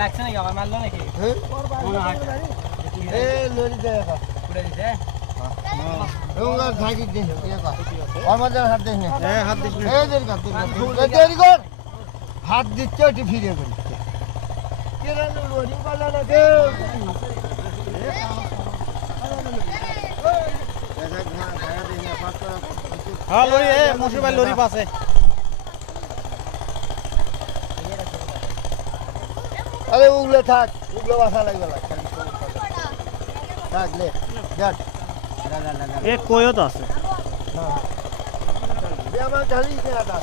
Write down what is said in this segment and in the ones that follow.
লাগছে নাকি আবার মারলো নাকি লরি দেয় পুড়ে দিছে থাকি দিন আমার হাত দিস না হাত দিস না দেরি কর হাত দিচ্ছে ওটি ফিরে করি লরি পালা লাগে হ্যাঁ লরি মশুর ভাই লরি পাশে আরে উগলে থাক উগলে বাসা লাগবে থাকলে যাক এ কয়ও তো আছে আমার ঢালি কেনাটা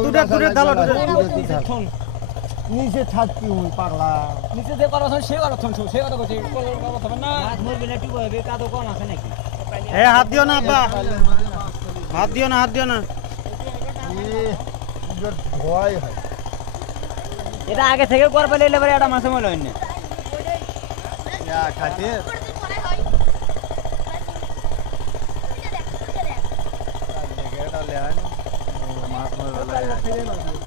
দুটো ঢালো নিচে থাকতি হুই পাগলা নিচে যে কথা সে কথা শুনছো সে কথা বলছি কথা না হাত মুরগি না টিপো হবে কাদো কোন আছে নাকি হাত দিও না আব্বা হাত দিও না ভয় হয় এটা আগে থেকে করবে লইলে পরে এটা মাসে মনে হয় না খাতে